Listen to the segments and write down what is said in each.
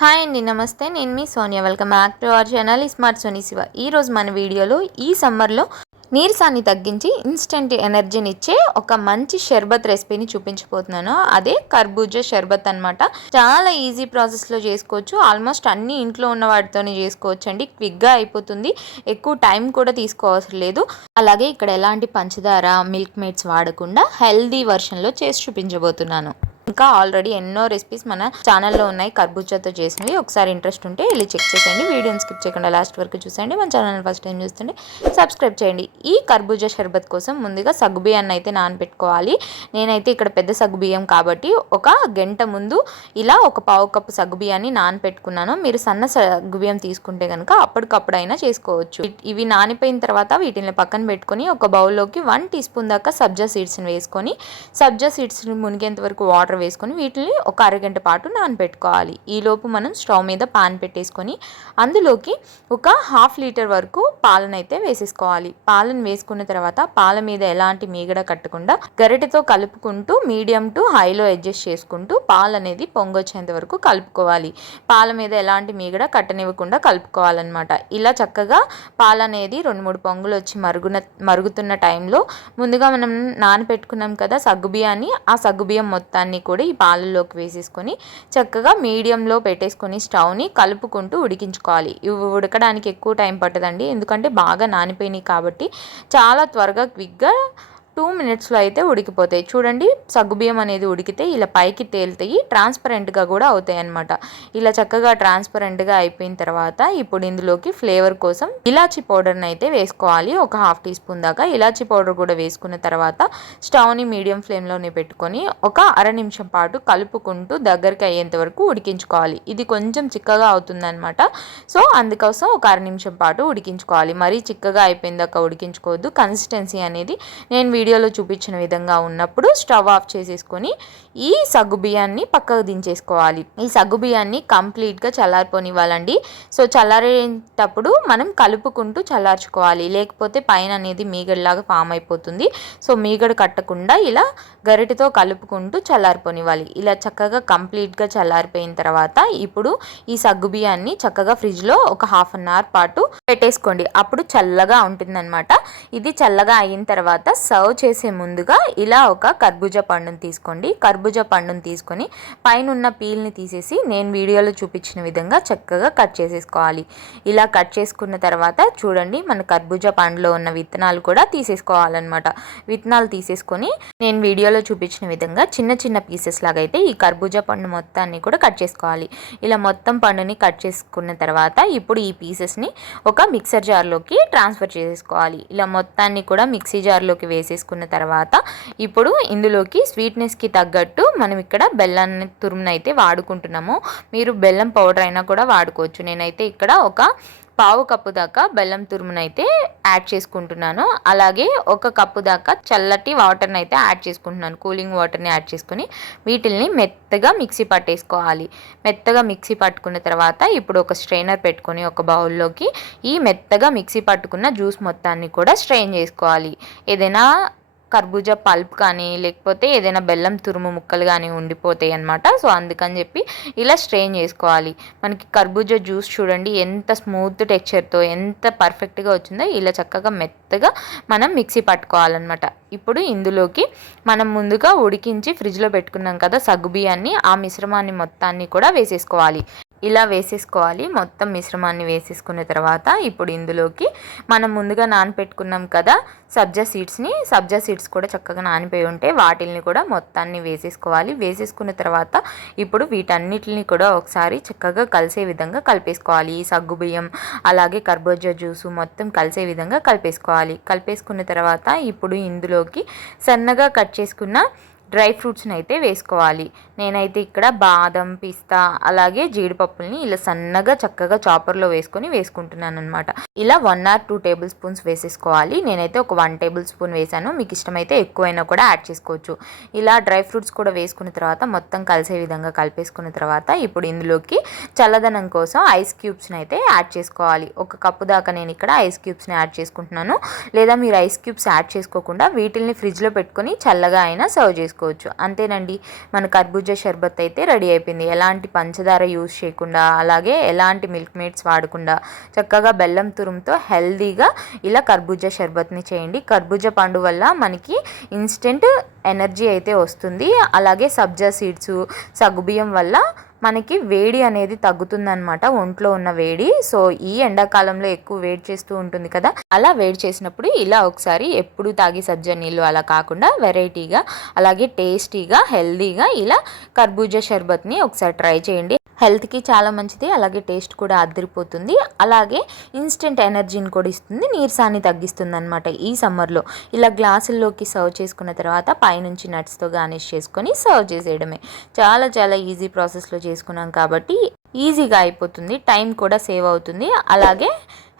Hi అండి, నమస్తే. నేను మీ Sonia. Welcome back to our channel smart Soni Shiva. ఈరోజు మన వీడియోలో ఈ సమ్మర్లో నీరసాన్ని తగ్గించి ఇన్స్టెంట్ ఎనర్జీని ఇచ్చే ఒక మంచి షర్బత్ రెసిపీని చూపించబోతున్నాను. అదే కర్బూజా షర్బత్ అనమాట. చాలా ఈజీ ప్రాసెస్లో చేసుకోవచ్చు. ఆల్మోస్ట్ అన్ని ఇంట్లో ఉన్న వాటితోనే చేసుకోవచ్చు అండి. క్విక్గా అయిపోతుంది. ఎక్కువ టైం కూడా తీసుకోవసరం లేదు. అలాగే ఇక్కడ ఎలాంటి పంచదార, మిల్క్ మేడ్స్ వాడకుండా హెల్దీ వర్షన్లో చేసి చూపించబోతున్నాను. ఇంకా ఆల్రెడీ ఎన్నో రెసిపీస్ మన ఛానల్లో ఉన్నాయి కర్బూజాతో చేసినవి. ఒకసారి ఇంట్రెస్ట్ ఉంటే వెళ్ళి చెక్ చేసేయండి. వీడియోని స్కిప్ చేయకుండా లాస్ట్ వరకు చూసేయండి. మన ఛానల్ ఫస్ట్ టైం చూస్తుంటే సబ్స్క్రైబ్ చేయండి. ఈ కర్బూజా షర్బత్ కోసం ముందుగా సగ్గుబియ్యాన్ని అయితే నానబెట్టుకోవాలి. నేనైతే ఇక్కడ పెద్ద సగ్గుబియ్యం కాబట్టి ఒక గంట ముందు ఇలా ఒక పావు కప్పు సగ్గుబియ్యాన్ని నానబెట్టుకున్నాను. మీరు సన్న సగ్గుబియ్యం తీసుకుంటే కనుక అప్పటికప్పుడైనా చేసుకోవచ్చు. ఇవి నానిపోయిన తర్వాత వీటిని పక్కన పెట్టుకొని ఒక బౌల్లోకి 1 టీ స్పూన్ దాకా సబ్జా సీడ్స్ని వేసుకొని సబ్జా సీడ్స్ని మునిగేంత వరకు వాటర్ వేసుకొని వీటిని ఒక అరగంట పాటు నానబెట్టుకోవాలి. ఈలోపు మనం స్టవ్ మీద పాన్ పెట్టేసుకొని అందులోకి ఒక 1/2 లీటర్ వరకు పాలనైతే వేసేసుకోవాలి. పాలను వేసుకున్న తర్వాత పాల మీద ఎలాంటి మీగడ కట్టకుండా గరిటెతో కలుపుకుంటూ మీడియం టు హైలో అడ్జస్ట్ చేసుకుంటూ పాలు అనేది పొంగొచ్చేంత వరకు కలుపుకోవాలి. పాల మీద ఎలాంటి మీగడ కట్టనివ్వకుండా కలుపుకోవాలన్నమాట. ఇలా చక్కగా పాలు అనేది 2-3 పొంగులు వచ్చి మరుగుతున్న టైంలో ముందుగా మనం నానబెట్టుకున్నాం కదా సగ్గుబియ్యాన్ని, ఆ సగ్గుబియ్యం మొత్తాన్ని కూడా ఈ పాలల్లోకి వేసేసుకొని చక్కగా మీడియంలో పెట్టేసుకొని స్టవ్ని కలుపుకుంటూ ఉడికించుకోవాలి. ఇవి ఉడకడానికి ఎక్కువ టైం పట్టదండి, ఎందుకంటే బాగా నానిపోయినాయి కాబట్టి చాలా త్వరగా క్విక్గా 2 మినిట్స్లో అయితే ఉడికిపోతాయి. చూడండి, సగ్గుబియ్యం అనేది ఉడికితే ఇలా పైకి తేలుతాయి, ట్రాన్స్పరెంట్గా కూడా అవుతాయి అన్నమాట. ఇలా చక్కగా ట్రాన్స్పరెంట్గా అయిపోయిన తర్వాత ఇప్పుడు ఇందులోకి ఫ్లేవర్ కోసం ఇలాచీ పౌడర్ని అయితే వేసుకోవాలి. ఒక 1/2 టీ స్పూన్ దాకా ఇలాచీ పౌడర్ కూడా వేసుకున్న తర్వాత స్టవ్ని మీడియం ఫ్లేమ్లోనే పెట్టుకొని ఒక అర నిమిషం పాటు కలుపుకుంటూ దగ్గరికి అయ్యేంత వరకు ఉడికించుకోవాలి. ఇది కొంచెం చిక్కగా అవుతుందన్నమాట. సో అందుకోసం ఒక అర నిమిషం పాటు ఉడికించుకోవాలి. మరీ చిక్కగా అయిపోయిన దాకా ఉడికించుకోవద్దు. కన్సిస్టెన్సీ అనేది నేను వీడియోలో చూపించిన విధంగా ఉన్నప్పుడు స్టవ్ ఆఫ్ చేసేసుకొని ఈ సగ్గుబియ్యాన్ని పక్కకు దించేసుకోవాలి. ఈ సగ్గుబియ్యాన్ని కంప్లీట్గా చల్లారిపోనివ్వాలండి. సో చల్లారేటప్పుడు మనం కలుపుకుంటూ చల్లార్చుకోవాలి, లేకపోతే పైన అనేది మీగడలాగా ఫామ్ అయిపోతుంది. సో మీగడ కట్టకుండా ఇలా గరిటెతో కలుపుకుంటూ చల్లారిపోనివ్వాలి. ఇలా చక్కగా కంప్లీట్గా చల్లారిపోయిన తర్వాత ఇప్పుడు ఈ సగ్గుబియ్యాన్ని చక్కగా ఫ్రిడ్జ్లో ఒక 1/2 అవర్ పాటు పెట్టేసుకోండి. అప్పుడు చల్లగా ఉంటుందన్నమాట. ఇది చల్లగా అయిన తర్వాత సర్వ్ చేసే ముందుగా ఇలా ఒక కర్బూజా పండుని తీసుకోండి. కర్బూజా పండుని తీసుకొని పైన ఉన్న పీల్ని తీసేసి నేను వీడియోలో చూపించిన విధంగా చక్కగా కట్ చేసేసుకోవాలి. ఇలా కట్ చేసుకున్న తర్వాత చూడండి, మన కర్బూజా పండులో ఉన్న విత్తనాలు కూడా తీసేసుకోవాలన్నమాట. విత్తనాలు తీసేసుకొని నేను వీడియోలో చూపించిన విధంగా చిన్న చిన్న పీసెస్ లాగా అయితే ఈ కర్బూజా పండు మొత్తాన్ని కూడా కట్ చేసుకోవాలి. ఇలా మొత్తం పండుని కట్ చేసుకున్న తర్వాత ఇప్పుడు ఈ పీసెస్ని ఒక మిక్సర్ జార్లోకి ట్రాన్స్ఫర్ చేసేసుకోవాలి. ఇలా మొత్తాన్ని కూడా మిక్సీ జార్లోకి వేసేసుకున్న తర్వాత ఇప్పుడు ఇందులోకి స్వీట్నెస్కి తగ్గట్టు మనం ఇక్కడ బెల్లాన్ని తురుమునైతే వాడుకుంటున్నాము. మీరు బెల్లం పౌడర్ అయినా కూడా వాడుకోవచ్చు. నేనైతే ఇక్కడ ఒక పావు కప్పు దాకా బెల్లం తురుమునైతే యాడ్ చేసుకుంటున్నాను. అలాగే 1 కప్పు దాకా చల్లటి వాటర్ని అయితే యాడ్ చేసుకుంటున్నాను. కూలింగ్ వాటర్ని యాడ్ చేసుకుని వీటిల్ని మెత్తగా మిక్సీ పట్టేసుకోవాలి. మెత్తగా మిక్సీ పట్టుకున్న తర్వాత ఇప్పుడు ఒక స్ట్రైనర్ పెట్టుకొని ఒక బౌల్లోకి ఈ మెత్తగా మిక్సీ పట్టుకున్న జ్యూస్ మొత్తాన్ని కూడా స్ట్రెయిన్ చేసుకోవాలి. ఏదైనా కర్బూజా పల్ప్ కానీ లేకపోతే ఏదైనా బెల్లం తురుము ముక్కలు కానీ ఉండిపోతాయి అన్నమాట. సో అందుకని చెప్పి ఇలా స్ట్రెయిన్ చేసుకోవాలి. మనకి కర్బూజా జ్యూస్ చూడండి ఎంత స్మూత్ టెక్స్చర్తో ఎంత పర్ఫెక్ట్గా వచ్చిందో. ఇలా చక్కగా మెత్తగా మనం మిక్సీ పట్టుకోవాలన్నమాట. ఇప్పుడు ఇందులోకి మనం ముందుగా ఉడికించి ఫ్రిడ్జ్లో పెట్టుకున్నాం కదా సగ్గుబియ్యాన్ని, ఆ మిశ్రమాన్ని మొత్తాన్ని కూడా వేసేసుకోవాలి. ఇలా వేసేసుకోవాలి. మొత్తం మిశ్రమాన్ని వేసేసుకున్న తర్వాత ఇప్పుడు ఇందులోకి మనం ముందుగా నానపెట్టుకున్నాం కదా సబ్జా సీడ్స్ కూడా చక్కగా నానిపోయి ఉంటే వాటిల్ని కూడా మొత్తాన్ని వేసేసుకోవాలి. వేసేసుకున్న తర్వాత ఇప్పుడు వీటన్నిటిని కూడా ఒకసారి చక్కగా కలిసే విధంగా కలిపేసుకోవాలి. ఈ సగ్గుబియ్యం అలాగే కర్బూజా జ్యూసు మొత్తం కలిసే విధంగా కలిపేసుకోవాలి. కలిపేసుకున్న తర్వాత ఇప్పుడు ఇందులోకి సన్నగా కట్ చేసుకున్న డ్రై ఫ్రూట్స్ని అయితే వేసుకోవాలి. నేనైతే ఇక్కడ బాదం, పిస్తా అలాగే జీడిపప్పుల్ని ఇలా సన్నగా చక్కగా చాపర్లో వేసుకుంటున్నాను అనమాట. ఇలా 1 or 2 టేబుల్ స్పూన్స్ వేసేసుకోవాలి. నేనైతే ఒక 1 టేబుల్ స్పూన్ వేసాను. మీకు ఇష్టమైతే ఎక్కువైనా కూడా యాడ్ చేసుకోవచ్చు. ఇలా డ్రై ఫ్రూట్స్ కూడా వేసుకున్న తర్వాత మొత్తం కలిసే విధంగా కలిపేసుకున్న తర్వాత ఇప్పుడు ఇందులోకి చల్లదనం కోసం ఐస్ క్యూబ్స్ని అయితే యాడ్ చేసుకోవాలి. 1 కప్పు దాకా నేను ఇక్కడ ఐస్ క్యూబ్స్ని యాడ్ చేసుకుంటున్నాను. లేదా మీరు ఐస్ క్యూబ్స్ యాడ్ చేసుకోకుండా వీటిల్ని ఫ్రిడ్జ్లో పెట్టుకొని చల్లగా అయినా సర్వ్ చేసుకోవచ్చు. చేసుకోవచ్చు. అంతేనండి, మన కర్బూజా షర్బత్ అయితే రెడీ అయిపోయింది. ఎలాంటి పంచదార యూజ్ చేయకుండా, అలాగే ఎలాంటి మిల్క్ మేడ్స్ వాడకుండా చక్కగా బెల్లం తురుముతో హెల్దీగా ఇలా కర్బూజా షర్బత్ని చేయండి. కర్బూజా పండు వల్ల మనకి ఇన్స్టెంట్ ఎనర్జీ అయితే వస్తుంది. అలాగే సబ్జా సీడ్స్, సగ్గుబియ్యం వల్ల మనకి వేడి అనేది తగ్గుతుందన్నమాట, ఒంట్లో ఉన్న వేడి. సో ఈ ఎండాకాలంలో ఎక్కువ వేడి చేస్తూ ఉంటుంది కదా, అలా వేడి చేసినప్పుడు ఇలా ఒకసారి ఎప్పుడు తాగి సజ్జ నీళ్ళు అలా కాకుండా వెరైటీగా, అలాగే టేస్టీగా, హెల్దీగా ఇలా కర్బూజా షర్బత్ని ఒకసారి ట్రై చేయండి. హెల్త్కి చాలా మంచిది, అలాగే టేస్ట్ కూడా అదిరిపోతుంది. అలాగే ఇన్స్టెంట్ ఎనర్జీని కూడా ఇస్తుంది, నీరసాన్ని తగ్గిస్తుంది అనమాట. ఈ సమ్మర్లో ఇలా గ్లాసుల్లోకి సర్వ్ చేసుకున్న తర్వాత పైనుంచి నట్స్తో గార్నిష్ చేసుకొని సర్వ్ చేసేయడమే. చాలా చాలా ఈజీ ప్రాసెస్లో చేసుకున్నాం కాబట్టి ఈజీగా అయిపోతుంది, టైం కూడా సేవ్ అవుతుంది, అలాగే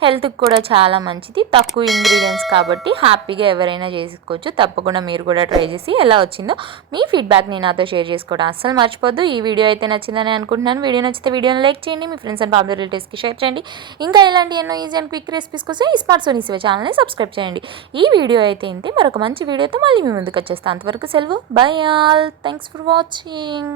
హెల్త్కి కూడా చాలా మంచిది. తక్కువ ఇంగ్రీడియంట్స్ కాబట్టి హ్యాపీగా ఎవరైనా చేసుకోవచ్చు. తప్పకుండా మీరు కూడా ట్రై చేసి ఎలా వచ్చిందో మీ ఫీడ్బ్యాక్ని నాతో షేర్ చేసుకోవడం అస్సలు మర్చిపోద్దు. ఈ వీడియో అయితే నచ్చిందని అనుకుంటున్నాను. వీడియో నచ్చితే వీడియోని లైక్ చేయండి, మీ ఫ్రెండ్స్ అండ్ ఫ్యామిలీ రిలేటివ్స్కి షేర్ చేయండి. ఇంకా ఇలాంటి ఎన్నో ఈజీ అండ్ క్విక్ రెసిపీస్ కోసం ఈ స్మార్ట్ సోనీ శివ ఛానల్ని సబ్స్క్రైబ్ చేయండి. ఈ వీడియో అయితే ఇంతే, మరొక మంచి వీడియోతో మళ్ళీ మీ ముందుకు వచ్చేస్తాను. అంతవరకు సెలవు, by all, thanks for watching.